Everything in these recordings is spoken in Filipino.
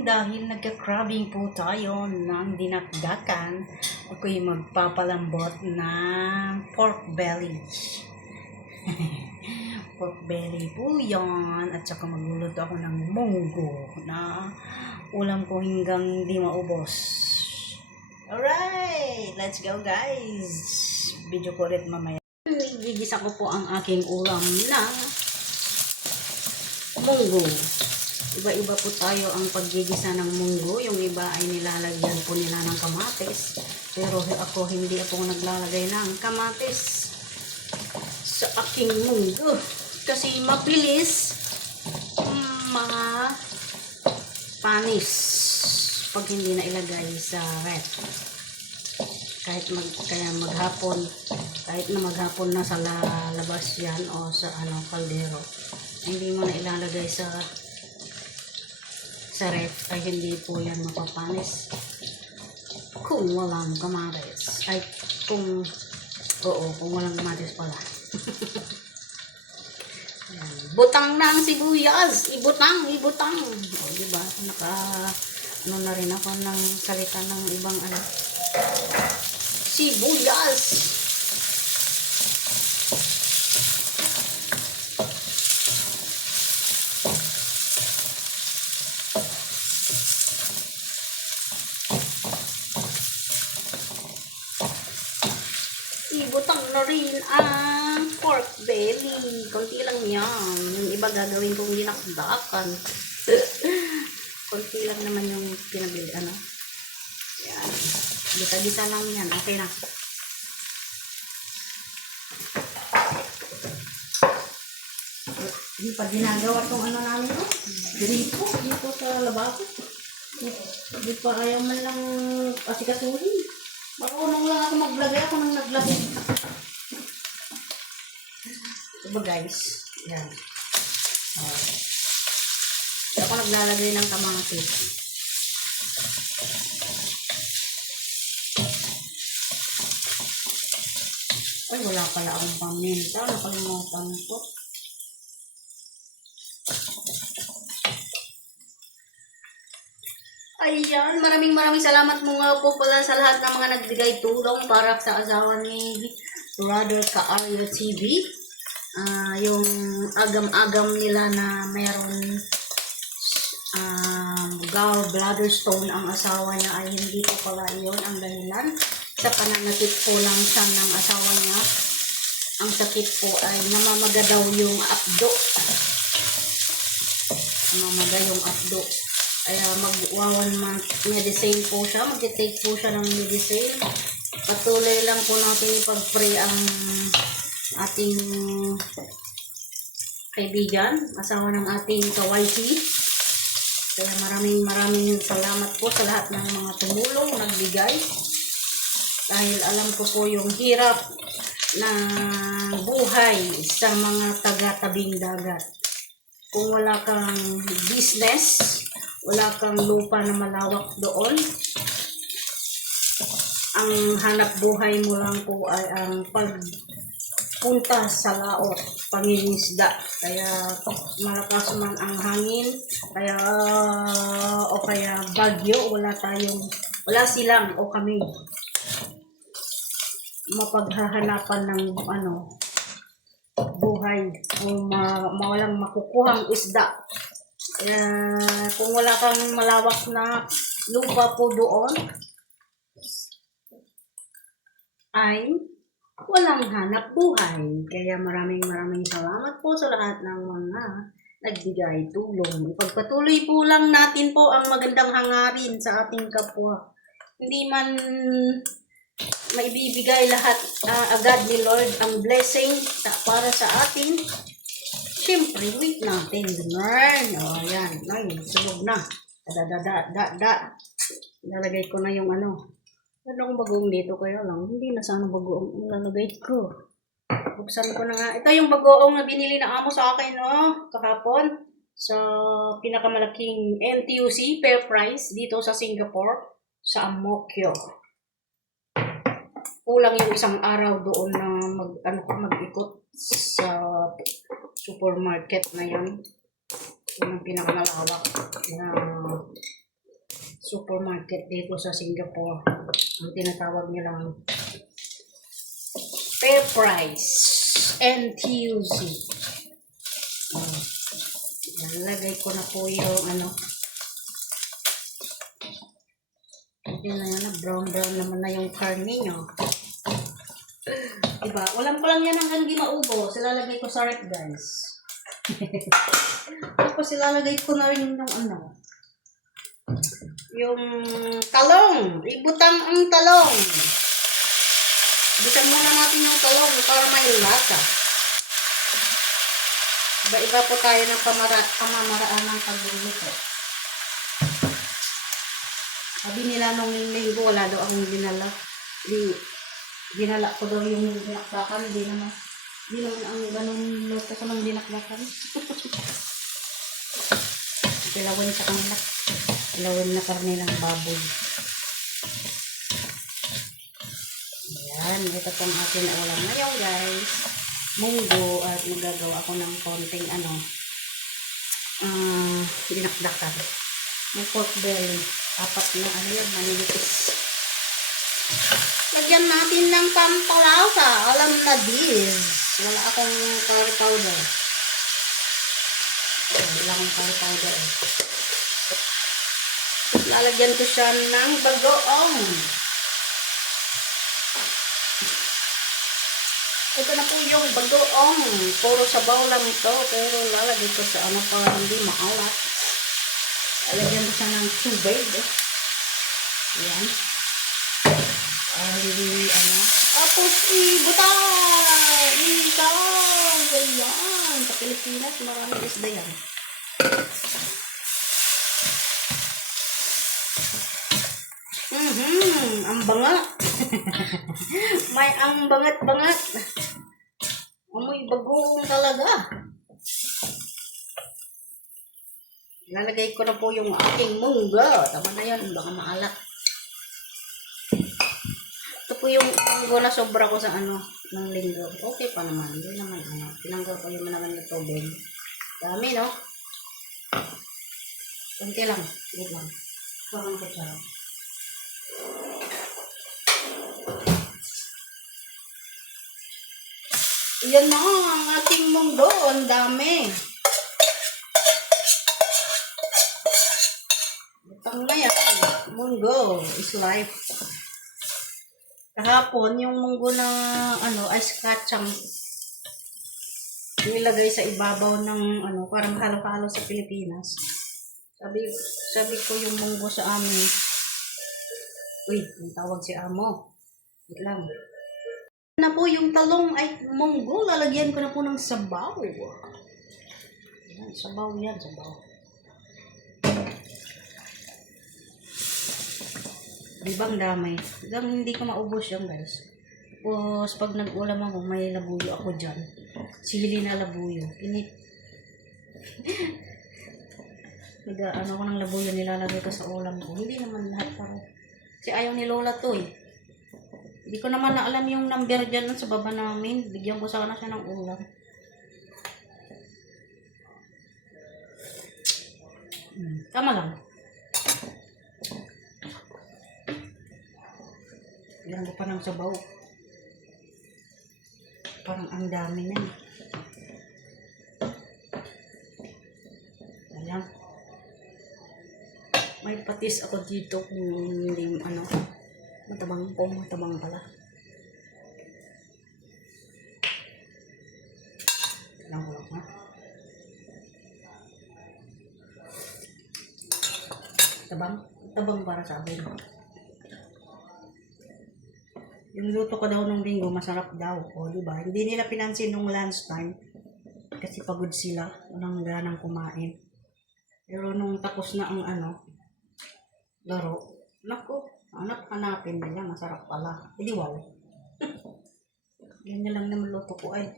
ngayon dahil nagka-crabbing po tayo ng dinakdakan, ako'y magpapalambot ng pork belly. Pork belly po yan. At saka magluluto ako ng munggo na ulam ko hanggang hindi maubos. Alright! Let's go guys! Video ko ulit mamaya. Gigisa ko po ang aking ulam na munggo. Iba-iba po tayo ang paggigisa ng munggo. Yung iba ay nilalagyan po nila ng kamatis. Pero ako, hindi ako naglalagay ng kamatis sa aking munggo. Kasi mabilis mapanis pag hindi na ilagay sa ref. Kahit maghapon na sa labas yan o sa kaldero. Hindi mo na ilalagay sa ref ay hindi po yan mapapanis kung walang kamatis. Ay, kung walang kamatis pala. Ayan. Butang ng sibuyas. Ibutang. O, diba? Na rin ako ng salita ng ibang sibuyas. Ibutang na rin ang pork belly. Konti lang yan. Yung iba gagawin kong dinakdakan. Konti lang naman yung pinabili. Yan. Gisa-gisa lang yan. Okay na. Hindi pa ginagawa itong namin. Dito sa lababo. Hindi pa ayaw man lang asikasuhin. Marunong lang ako maglagay. Ako nang naglagay. Diba guys? Yan. Ako naglalagay ng kamatis. Ay, wala pala akong paminta. Nakalimutan ko. Ayan, maraming salamat mo nga po pala sa lahat ng mga nagbigay tulong para sa asawa ni Brother Ka-Aryo TV. Yung agam-agam nila na mayroon gallbladder stone ang asawa niya ay hindi po pala iyon ang dahilan. Sa pananakit po lang siya ng asawa niya. Ang sakit po ay namamaga daw yung abdo. Namamaga yung abdo. Kaya mag-1 month medicine po siya. Mag-take po siya ng medicine. Patuloy lang po natin ipag-pray ang ating kaibigan, asawa ng ating ka-wifey. Kaya maraming salamat po sa lahat ng mga tumulong, nagbigay. Dahil alam ko po yung hirap na buhay sa mga taga-tabing dagat. Kung wala kang business, wala kang lupa na malawak doon, ang hanap buhay mo lang po ay ang pagpunta sa laot, pangingisda. Kaya malakas man ang hangin, kaya bagyo, wala silang o kami mapaghahanapan ng buhay o mawalang makukuhang isda. Kung wala kang malawak na lupa po doon, ay walang hanap buhay. Kaya maraming salamat po sa lahat ng mga nagbigay tulong. Ipagpatuloy po lang natin po ang magandang hangarin sa ating kapwa. Hindi man maibibigay lahat agad ni Lord ang blessing para sa atin. Siyempre, wait natin. Learn. O, yan. Ay, sulog na. Nalagay ko na yung Anong bagoong dito kaya lang? Hindi na sana bagoong ilalagay ko. Buksan ko na nga. Ito yung bagoong na binili na amo sa akin, kahapon. Sa pinakamalaking NTUC, fair price, dito sa Singapore, sa Amokyo. Kulang yung isang araw doon na mag-ikot sa supermarket na yun. Yung pinakamalawak na supermarket dito sa Singapore. Ang tinatawag nilang FairPrice, NTUC. Nalagay ko na po yung ano. Yun na yan, brown naman na yung karne nyo. Diba? Ulam ko lang yan hanggang di maubos. Ilalagay ko sa rep, guys. Tapos ilalagay ko na rin yung ano. Yung talong. Ibutang ang talong. Ibutan muna natin yung talong para may lasa. Iba-iba po tayo ng pamamaraan ng pagluluto. Sabi nila nung linggo, wala daw akong dinala. Dinala ko daw yung dinakdakan. Hindi naman ang ganun luto ko ng dinakdakan. Kilawin sa kanila. Kilawin na karne ng baboy. Ayan, ito pong akin na ulam ngayon, guys. Munggo at magagawa ako ng konting dinakdakan. May pork belly. 4 na yun, manilipis. Lagyan natin ng pampalasa. Alam na this. Wala akong curry powder. Wala akong curry powder. Lalagyan ko siya ng bagoong. Ito na po yung bagoong. Puro sabaw lang ito. Pero lalagay ko sa para hindi maalat. Lalagyan ko siya ng tubig. Ayan. Tapos ibutang. Ayan. Sa Pilipinas, maraming isda yan. Ang bangat. May ang bangat-bangat. Amoy bagoong talaga. Lalagay ko na po yung aking munggo. Tama na yan, baka maalat. Ito po yung munggo na sobra ko sa ng linggo. Okay pa naman. Hindi naman tinanggal ko yung naman ng tubig. Dami, no? Kunti lang. Wait lang. Parang ko siya. Yan na ang ating munggo. Ang dami. Tang na yan. Munggo is life. Kahapon, yung munggo na ice kacang nilagay sa ibabaw ng parang halo-halo sa Pilipinas. Sabi ko yung munggo sa amin. Uy, ang tawag si amo. Wait lang. Na po yung talong ay munggo. Lalagyan ko na po ng sabaw. Yan, sabaw yan, sabaw. Dibang damay. Hanggang hindi ko maubos yan, guys. Tapos, pag nag-ulam ako, may labuyo ako dyan. Sili na labuyo. Ko ng labuyo, nilalagay ko sa ulam ko. Hindi naman lahat para. Kasi ayaw ni Lola to eh. Hindi ko naman na alam yung number dyan sa baba namin. Bigyan ko sana siya ng ulam. Tama lang. Ilan ko pa ng sabaw. Parang ang dami niyan. Ayan. May patis ako dito kung hindi matabang pala. Ilan ko lang ha. Tabang para sa akin. Yung luto ko daw nung linggo, masarap daw. O, diba? Hindi nila pinansin nung lunchtime. Kasi pagod sila. Walang ganang kumain. Pero nung tapos na ang laro, naku, hanapin nila. Masarap pala. Hindi wow. Ganyan lang naman luto ko ay.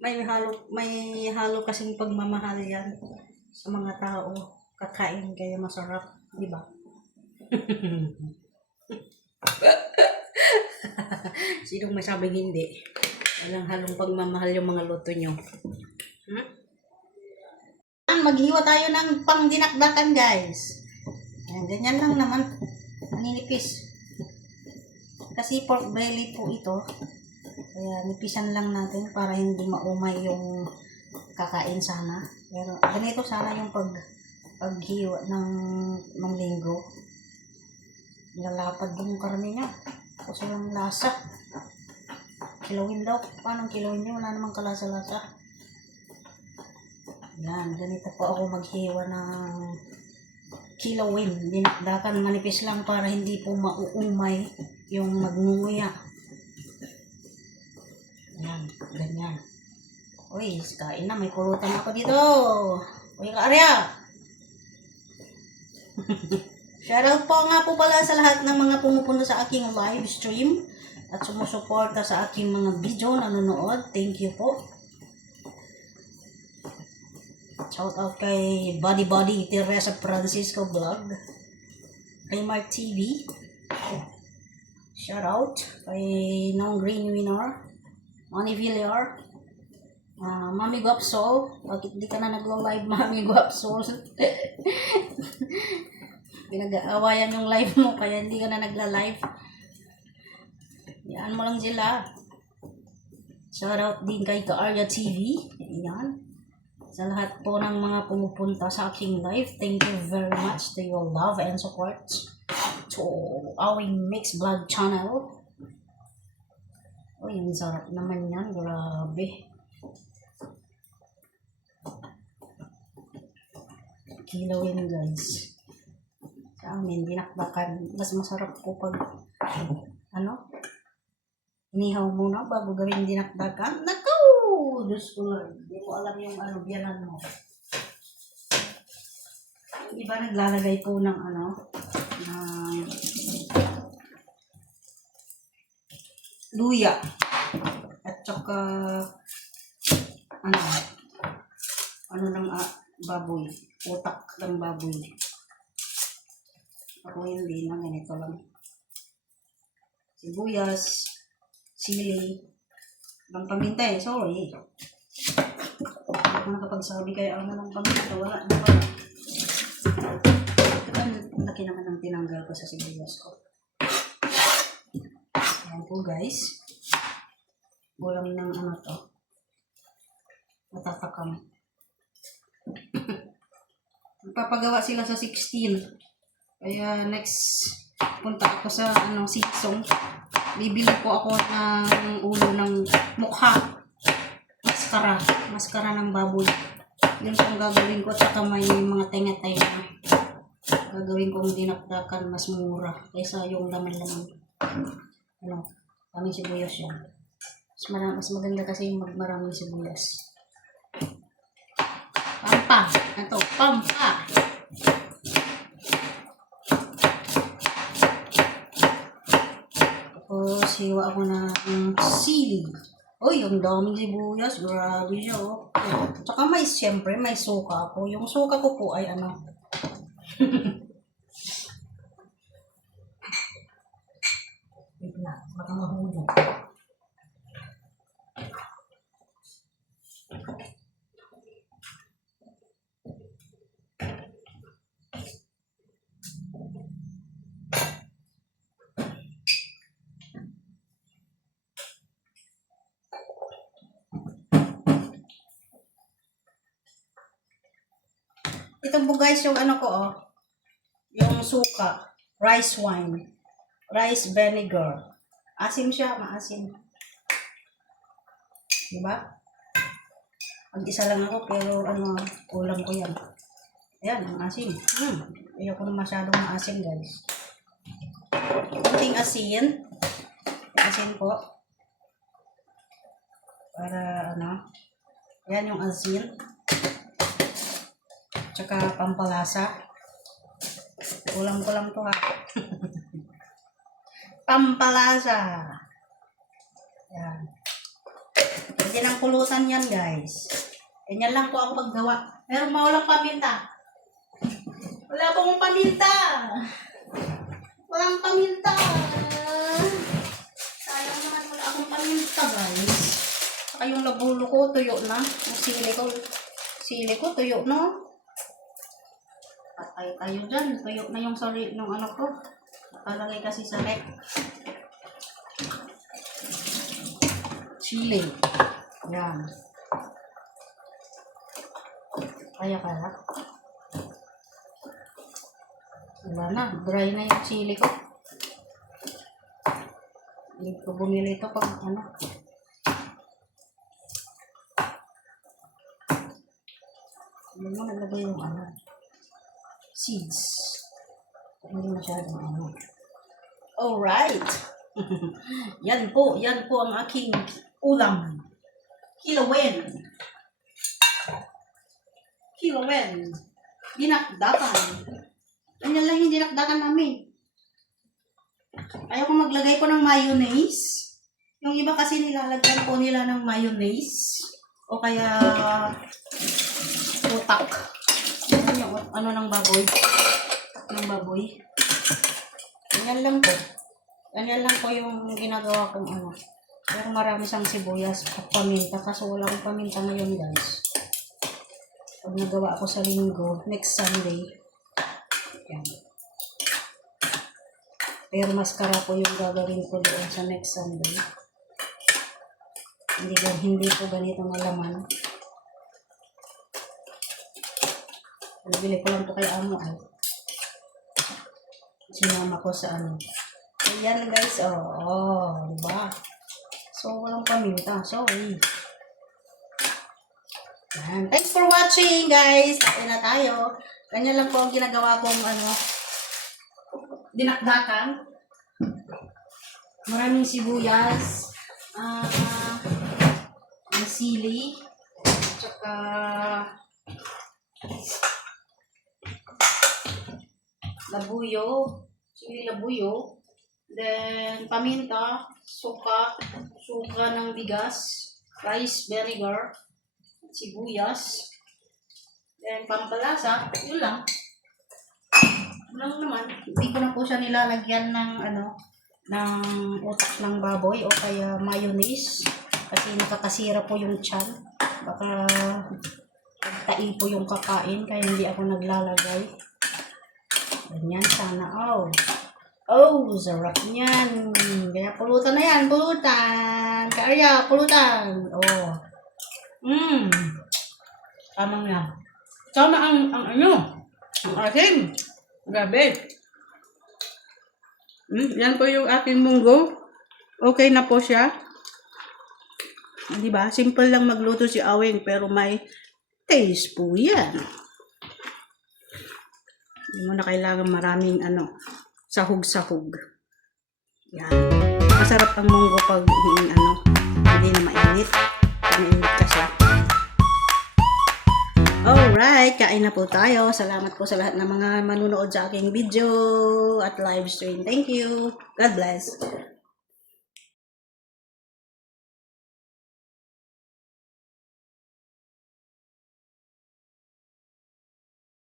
May halo kasing pagmamahal yan sa mga tao. Kakain kaya masarap. Diba? Sinong masabing hindi? Walang halong pagmamahal yung mga luto nyo. Maghiwa tayo ng pangdinakdakan, guys. Ayan, ganyan lang naman. Maninipis. Kasi pork belly po ito. Kaya nipisan lang natin para hindi maumay yung kakain sana. Pero ganito sana yung paghiwa ng linggo. Lalapad yung karne niya. Kasi walang lasa. Kilawin daw. Paano kilawin niya? Wala namang kalasa-lasa. Yan. Ganito po ako maghiwa ng kilawin. Dinakdakan manipis lang para hindi po mauumay yung magnunguya. Yan. Ganyan. Uy, kain na. May pulutan ako dito. Uy, Ka-Arya! Shoutout po nga po pala sa lahat ng mga pumupunta sa aking live stream at sumusuporta sa aking mga video nanonood. Thank you po. Shoutout kay Buddy Teresa Francisco Vlog, kay Mark TV. Shoutout kay Nong Green Winner, Manny Villar, Mami Guapsol. Bakit di ka na naglo-live, Mami Guapsol? Pinag-aawayan yung live mo kaya hindi ka na nagla-live. Yan mo lang sila. Shoutout din kay Ka-Arya TV. Yan. Sa lahat po ng mga pumupunta sa aking live, thank you very much to your love and support to our Mix Vlog channel. Uy, ang sarap naman yan. Grabe. Kilawin guys. Sa amin, dinakdakan. Mas masarap po pag, inihaw muna bago gawin dinakdakan. Naku! Diyos ko Lord. Hindi ko alam yung biyanan mo. Iba naglalagay po ng ng luya. At saka, ng baboy. Utak ng baboy. Ako hindi na, ganito lang. Sibuyas, sili, ng paminta sorry. Ako nakapagsabi kayo ng paminta, wala. Ang laki naman ng tinanggal ko sa sibuyas ko. Ayan po guys. Ulam ng to. Matatakam. Magpapagawa sila sa 16. Kaya next punta ako sa Siksong. Bibili po ako ng ulo ng mukha. Maskara ng baboy. Yun po ang gagawin ko. At saka may mga tenga-tenga. Gagawin kong dinakdakan mas mura. Kaysa yung laman-laman. Daming sibuyas yan. Mas maganda kasi yung maraming sibuyas. Pampa. Pampa. Tapos, hiwa ako ng sili. Uy, yung daming sibuyas. Grabe siya, Tsaka siyempre, may suka ako. Yung suka ko po ay Wait na, baka mahulog. Ito po guys yung yung suka, rice wine, rice vinegar. Asim siya, maasim. Diba? Mag-isa lang ako pero ulam ko yan. Ayan, ang asim. Ayoko na masyadong maasim guys. Kunting asin. Asin po. Para Ayan yung asin. Tsaka pampalasa. Ulam ko lang to ha. Pampalasa. Yan. Pwede ng pulutan yan guys. Ganyan lang po ako maggawa. Pero walang paminta. Wala akong paminta. Walang paminta. Sayang naman wala akong paminta guys. Saka yung labulo ko tuyo na. Yung sili ko tuyo na. Patay tayo dyan. Tuyo na yung sari ng ano ko. Nakalagay kasi sa rep. Chili. Yan. Kaya. Wala na. Dry na yung chili ko. Hindi ko bumili ito pag ano. Hindi mo nalagay yung ano. Seeds. Hindi masyadong ano. Alright. Yan po ang aking ulam. Kilawin. Dinakdakan. Ganyan lang yung dinakdakan namin. Ayaw ko maglagay po ng mayonnaise. Yung iba kasi nilalagyan po nila ng mayonnaise. O kaya utak. Yan yung ano ng baboy. Ganyan lang po. Ganyan lang po yung ginagawa kong ano. Pero marami siyang sibuyas at paminta. Kaso wala akong paminta ngayon guys. Pag nagawa ako sa linggo, next Sunday. Yan. Pero maskara po yung gagawin ko doon sa next Sunday. Hindi po ganito na laman. Bili ko lang ito kay amo ay. Sinama ko sa ano. Ayan guys, diba? So, walang paminta. Sorry. Yan. Thanks for watching guys. Kain na tayo. Ganyan lang po ang ginagawa kong ano. Dinakdakan. Maraming sibuyas. Ang sili. Tsaka labuyo. Sili labuyo. Then paminta. Suka ng bigas. Rice vinegar. Sibuyas. Then pampalasa. Yun lang. Lang naman, hindi ko na po siya nilalagyan ng ano, ng utak ng baboy o kaya mayonnaise kasi nakakasira po yung tiyan. Baka magtai po yung kakain kaya hindi ako naglalagay. Ganyan sana. Sarap niyan. Kaya pulutan na yan, pulutan. Kaya pulutan. Tamang na. Tama ang asin. Grabe. Yan po yung aking munggo. Okay na po siya. Diba? Simple lang magluto si Aweng pero may taste po yan. Hindi mo na kailangan maraming sahog-sahog. Yan. Masarap ang munggo pag hindi na mainit. Mainit ka siya. Alright, kain na po tayo. Salamat po sa lahat ng mga manunood sa aking video at live stream. Thank you. God bless.